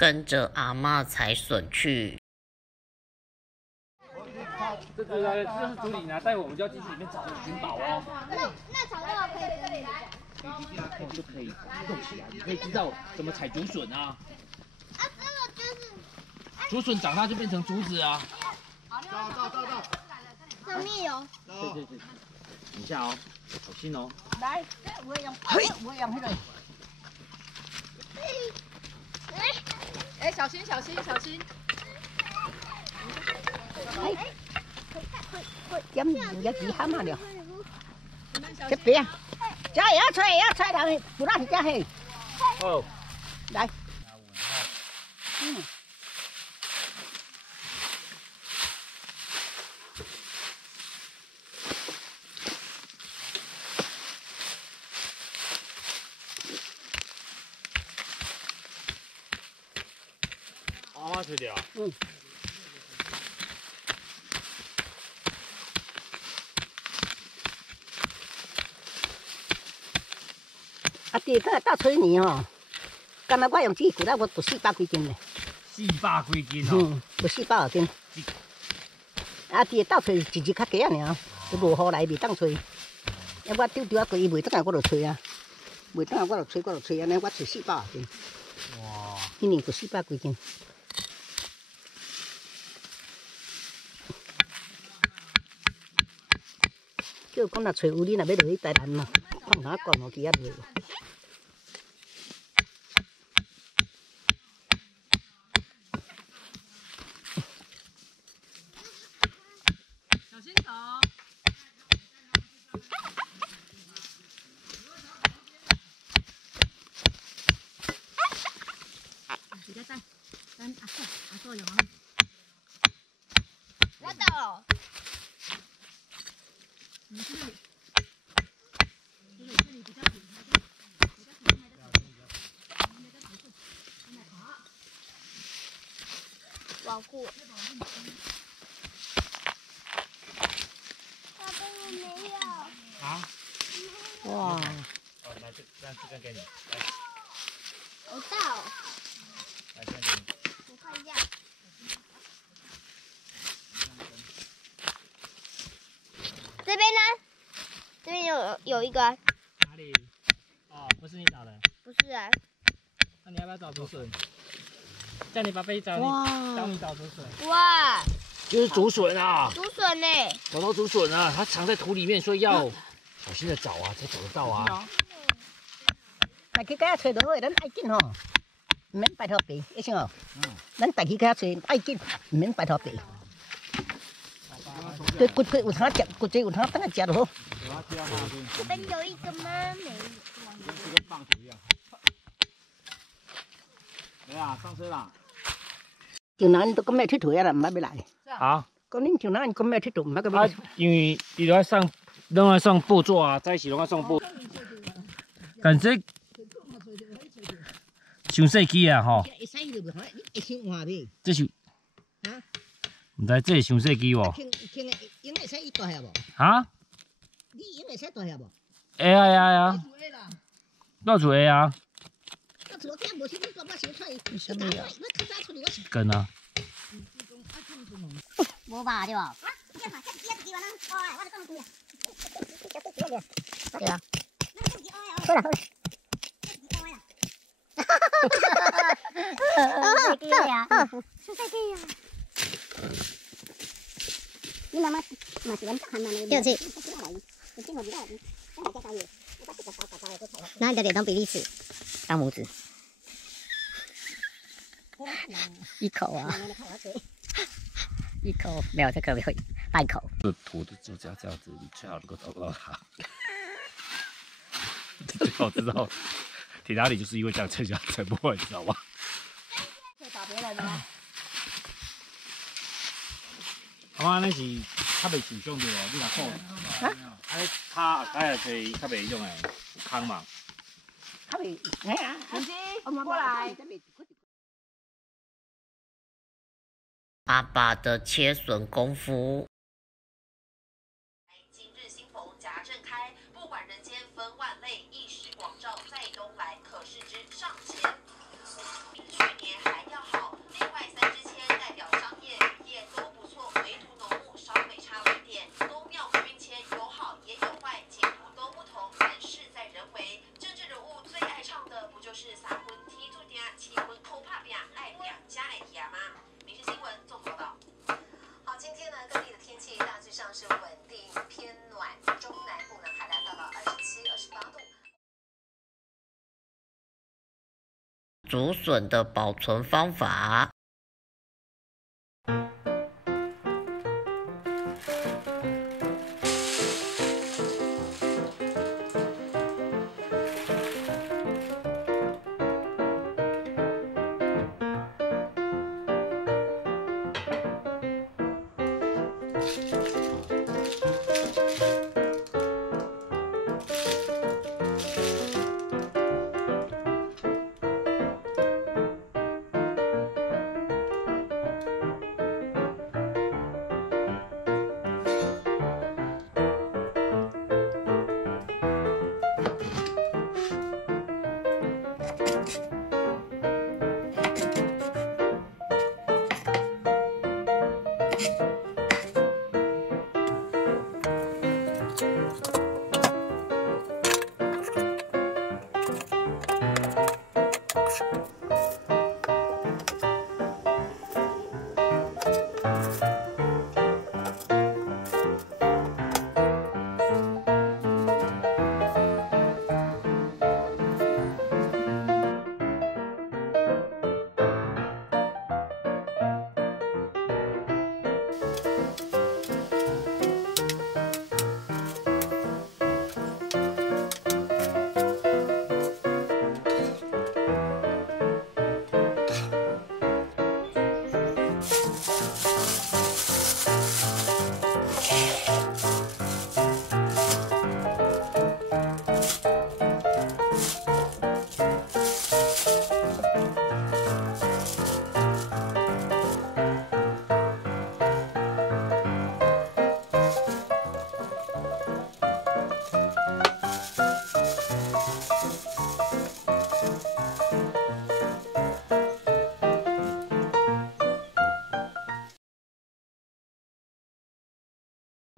跟着阿嬷采笋去。这是竹李拿，待会我们就要进去里面找寻宝哦。那炒肉可以这里来。就可以动起来，你可以知道怎么采竹笋啊。啊，这个就是。竹笋长大就变成竹子啊。走。上面有。对。等一下哦，小心哦。来，我也用那个。哎，小心！点有几下嘛了？这边，这也吹了，不让这嘿。哦，来。阿嬷吹的啊。啊，第个到吹年吼，干那我用纸鼓啦，我都400几斤嘞。400几斤哦。都400斤。啊，第倒吹一日较低啊尔，都落雨来袂当吹。啊，我丢啊过，伊袂当啊，我就吹啊。袂当啊，我就吹，安尼我吹400斤。哇！迄年都400几斤。叫讲若吹有你若要落去台南嘛，放哪讲落去啊落。小心走。你在等阿叔有吗？我到了。这里比较平，保护。爸爸，我没有。啊？哇！哦，来这个给你，来。我到。来，这个给你。我看一下。这边呢？这边有一个。哪里？哦，不是你找的。不是啊。那你要不要找竹笋？叫你爸爸教你找竹笋。哇！就是竹笋啊！竹笋呢？找到竹笋啊！它藏在土里面，所以要小心的找啊，才找得到啊。大去遐找到好，咱爱紧吼，唔免拜托爸，一声哦。咱大去遐找爱紧，唔免拜托爸。对骨髓有通食，骨髓有通等下食就好。这边有一个吗？没有。就跟棒球一样。来啊，上车啦！就那你都咁咩佚佗啊啦，唔捌要来。好。讲恁就那你咁咩佚佗，唔捌个要来。因为伊都要上，拢要上步骤啊，在一起拢要上步。但这伤细机啊吼。这是。唔知这是伤细机无？用会使伊大下无？啊？你用会使大下无？会啊。到处会啊。跟啊。无吧对吧？对啊。好了。飞机呀，是飞机呀。你妈妈嘛是阮北汉那里。对不起。那你的脸当比例尺，当拇指。一口啊。一口没有，这可不可以？半口。这土就这样子，你最好能够找到它。最好知道铁达里就是因为这样撑下撑不过，你知道吗？会找别人吗？阿妈那是较袂受伤着哦，你若讲，他该是较袂用诶，有空嘛。较袂，哎呀，过来。阿爸的切笋功夫。今日新逢夹正开，不管人间分万类，一时广照在东来，可视之上千。比去年还要竹笋的保存方法。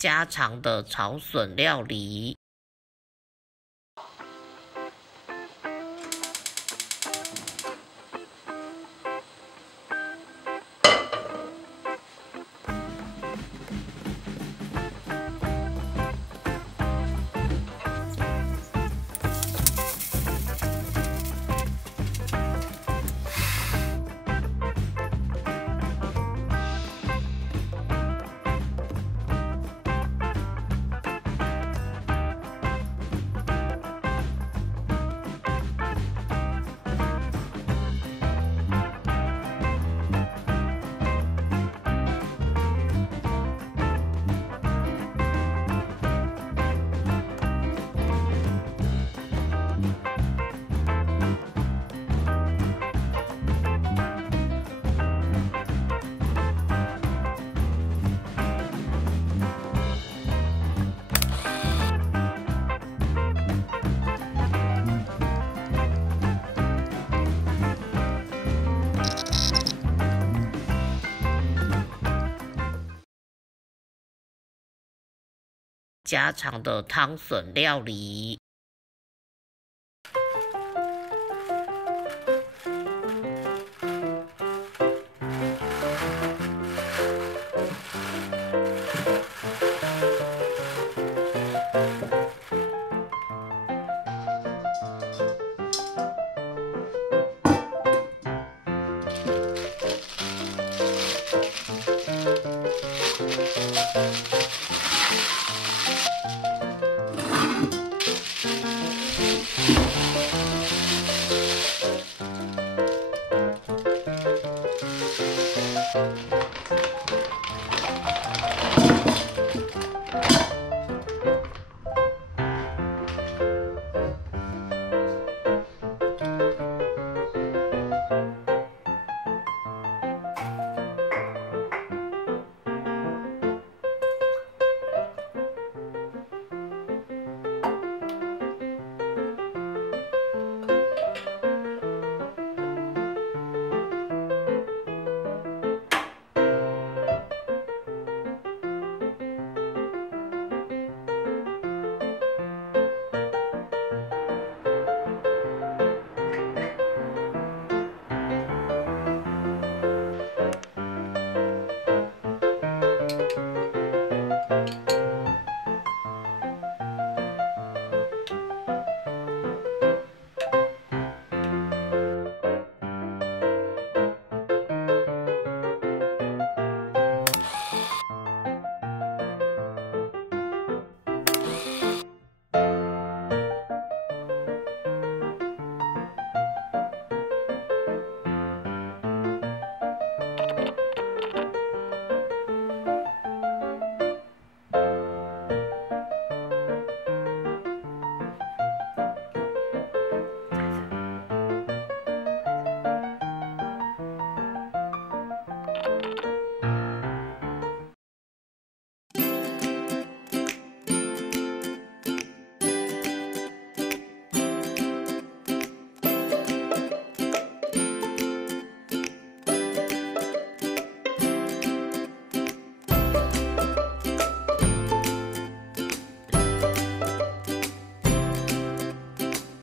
家常的炒笋料理。家常的汤笋料理。